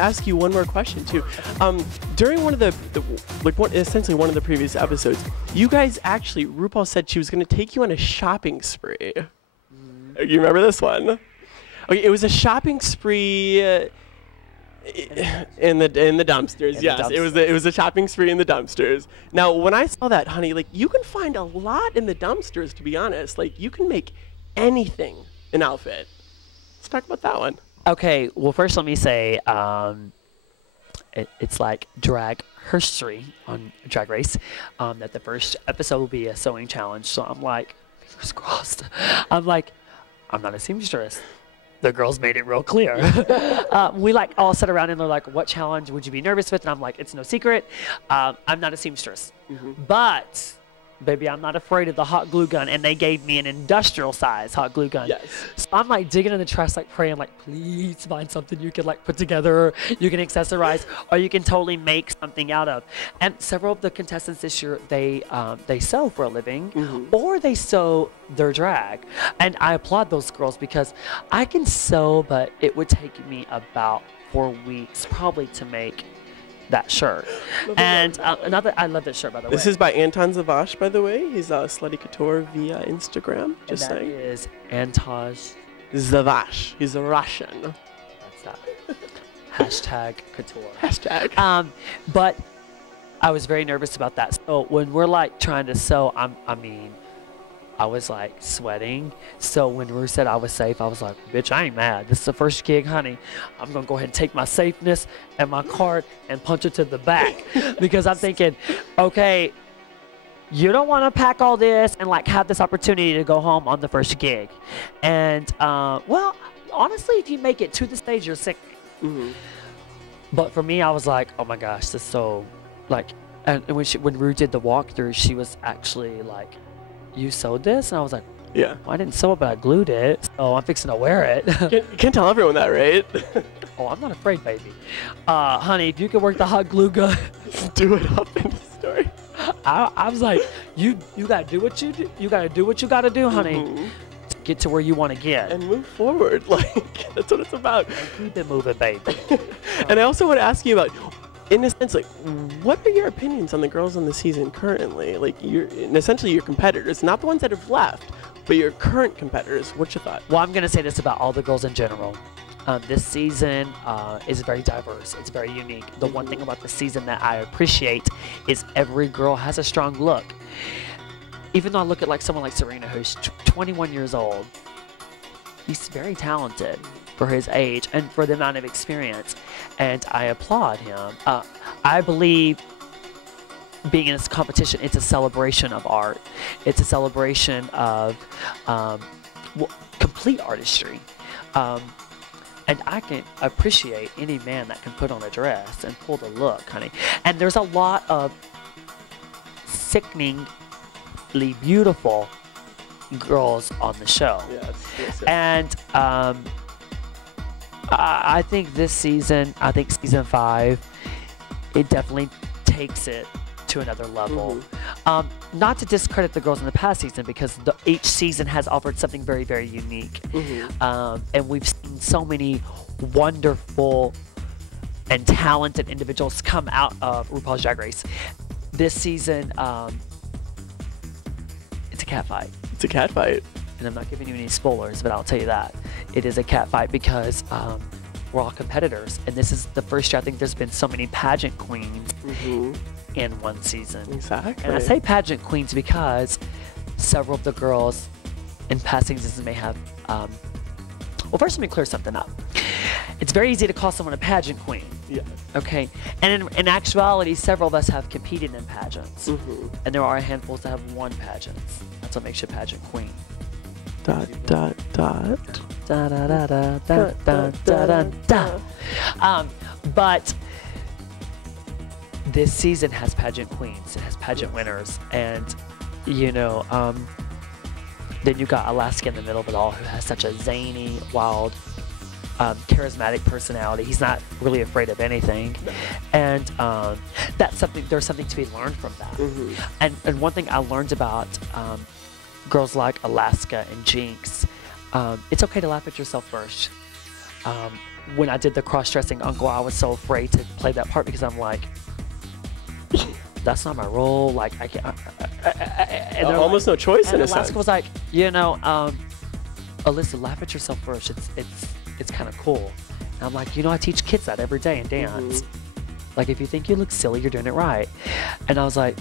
ask you one more question too. During one of essentially one of the previous episodes, you guys actually, RuPaul said she was going to take you on a shopping spree. You remember this one? Okay, it was a shopping spree in the dumpsters. Yes, it was a shopping spree in the dumpsters. Now, when I saw that, honey, like you can find a lot in the dumpsters. To be honest, like you can make anything an outfit. Let's talk about that one. Okay, well, first let me say it's like drag history on Drag Race, that the first episode will be a sewing challenge. So I'm like, fingers crossed. I'm like, I'm not a seamstress. The girls made it real clear. We like all sat around and they're like, what challenge would you be nervous with? And I'm like, it's no secret. I'm not a seamstress. But, baby, I'm not afraid of the hot glue gun. And they gave me an industrial size hot glue gun. Yes. So I'm like digging in the trash, like praying, like, please find something you can like put together, you can accessorize, or you can totally make something out of. And several of the contestants this year, they sew for a living, or they sew their drag. And I applaud those girls because I can sew, but it would take me about 4 weeks probably to make that shirt. And I love that shirt, by the way. This is by Anton Zavash, by the way. He's Slutty Couture via Instagram. Just and that saying. Is Anton Zavash. He's a Russian. That's that. Hashtag couture. Hashtag. But I was very nervous about that. So when we're like trying to sew, I was like sweating. So when Rue said I was safe, I was like, bitch, I ain't mad. This is the first gig, honey. I'm gonna go ahead and take my safeness and my card and punch it to the back. Because I'm thinking, okay, you don't wanna pack all this and like have this opportunity to go home on the first gig. And well, honestly, if you make it to the stage, you're sick. But for me, I was like, oh my gosh, this is so like, and when Rue did the walkthrough, she was actually like, you sewed this? And I was like, yeah. Well, I didn't sew it, but I glued it. So I'm fixing to wear it. You can't tell everyone that, right? Oh, I'm not afraid, baby. Honey, if you can work the hot glue gun. Do it up in the story. I was like, you gotta do what you do. You gotta do what you gotta do, honey. To get to where you want to get. And move forward. Like, that's what it's about. Keep it moving, baby. And I also want to ask you about, in a sense, like, what are your opinions on the girls on the season currently? Like, essentially your competitors, not the ones that have left, but your current competitors. What's your thought? Well, I'm going to say this about all the girls in general. This season is very diverse. It's very unique. The one thing about the season that I appreciate is every girl has a strong look. Even though I look at like someone like Serena, who's 21 years old, he's very talented for his age and for the amount of experience, and I applaud him. I believe being in this competition, it's a celebration of art. It's a celebration of complete artistry. And I can appreciate any man that can put on a dress and pull the look, honey. And there's a lot of sickeningly beautiful girls on the show. Yes. And I think this season, season 5, it definitely takes it to another level. Not to discredit the girls in the past season, because each season has offered something very, very unique. And we've seen so many wonderful and talented individuals come out of RuPaul's Drag Race. This season, it's a catfight. It's a catfight. And I'm not giving you any spoilers, but I'll tell you that. It is a catfight because we're all competitors. And this is the first year I think there's been so many pageant queens in one season. Exactly. And I say pageant queens because several of the girls in past seasons may have... well, first let me clear something up. It's very easy to call someone a pageant queen. Yeah. Okay. And in actuality, several of us have competed in pageants. And there are a handful that have won pageants. That's what makes you a pageant queen. ... But this season has pageant queens. It has pageant winners. And, you know, then you got Alaska in the middle of it all, who has such a zany, wild, charismatic personality. He's not really afraid of anything. And that's something, there's something to be learned from that. And one thing I learned about girls like Alaska and Jinx, it's okay to laugh at yourself first. when I did the cross-dressing uncle, I was so afraid to play that part because I'm like, that's not my role. Like I can't. And almost like, no choice and in a Alaska sense. was like, you know, Alyssa, laugh at yourself first. It's kind of cool. And I'm like, you know, I teach kids that every day in dance. Like if you think you look silly, you're doing it right. And I was like,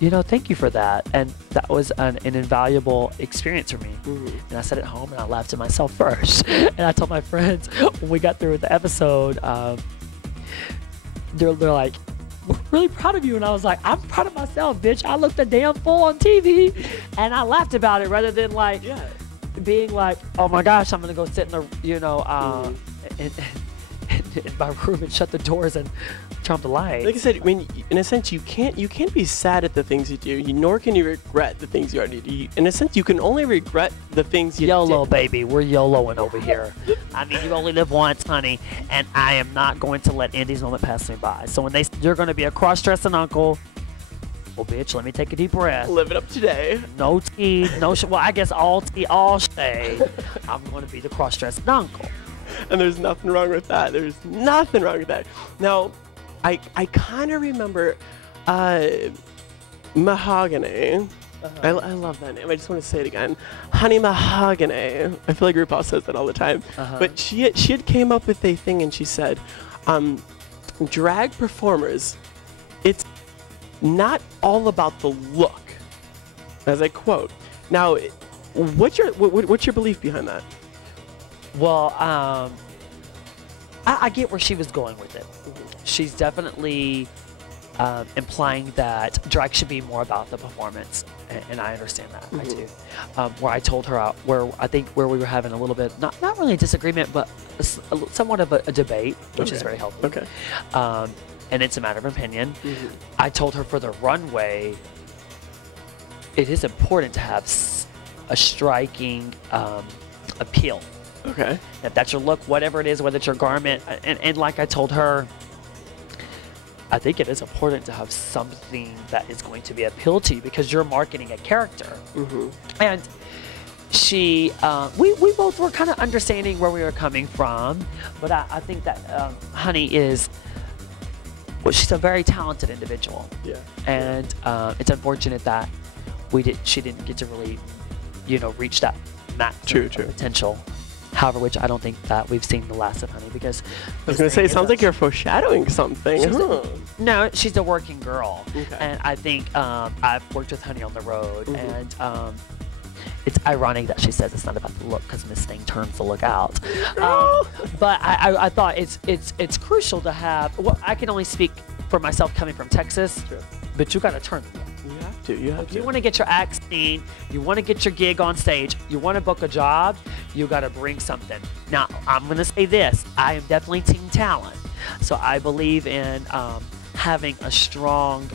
you know, thank you for that. And that was an invaluable experience for me. And I sat at home and I laughed at myself first. And I told my friends when we got through with the episode, they're like, we're really proud of you. And I was like, I'm proud of myself, bitch. I looked a damn fool on TV and I laughed about it rather than like being like, oh my gosh, I'm going to go sit in the, you know, in my room and shut the doors and turn off the lights. Like I said, I mean, in a sense, you can't be sad at the things you do, nor can you regret the things you already do. In a sense, you can only regret the things you YOLO, did. baby. We're YOLOing over here. I mean, you only live once, honey, and I am not going to let Andy's moment pass me by. So when you're going to be a cross-dressing uncle, well, bitch, let me take a deep breath. Live it up today. No tea, no well, I guess all tea, all shade. I'm going to be the cross-dressing uncle. And there's nothing wrong with that. There's nothing wrong with that. Now, I kind of remember Mahogany. I love that name. I just want to say it again. Honey Mahogany. I feel like RuPaul says that all the time. But she had came up with a thing and she said, drag performers, it's not all about the look, as I quote. Now, what's your belief behind that? Well, I get where she was going with it. She's definitely implying that drag should be more about the performance, and I understand that. I do. Where I told her, where we were having a little bit, not really a disagreement, but somewhat of a debate, which is very helpful. Okay. And it's a matter of opinion. I told her for the runway, it is important to have a striking appeal. Okay. If that's your look, whatever it is, whether it's your garment, and like I told her, I think it is important to have something that is going to be appeal to you because you're marketing a character. And she, we both were kind of understanding where we were coming from, but I think that Honey is, well, she's a very talented individual. Yeah. And it's unfortunate that she didn't get to really, you know, reach that maximum potential. However, which I don't think that we've seen the last of Honey because I was going to say, it sounds like you're foreshadowing something. No, she's a working girl. Okay. And I think I've worked with Honey on the road. And it's ironic that she says it's not about the look because Miss Thing turns the look out. But I thought it's crucial to have, well, I can only speak for myself coming from Texas, but you got to turn the look. You have If to. you want to get your act seen, you want to get your gig on stage, you want to book a job, you got to bring something. Now, I'm going to say this. I am definitely team talent. So I believe in having a strong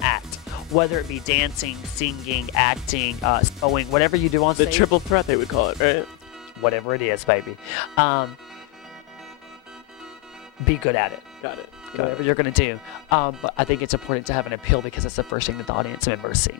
act, whether it be dancing, singing, acting, sewing, whatever you do on stage. The triple threat, they would call it, right? Whatever it is, baby. Be good at it. Got it. Whatever you're going to do. But I think it's important to have an appeal because it's the first thing that the audience members see.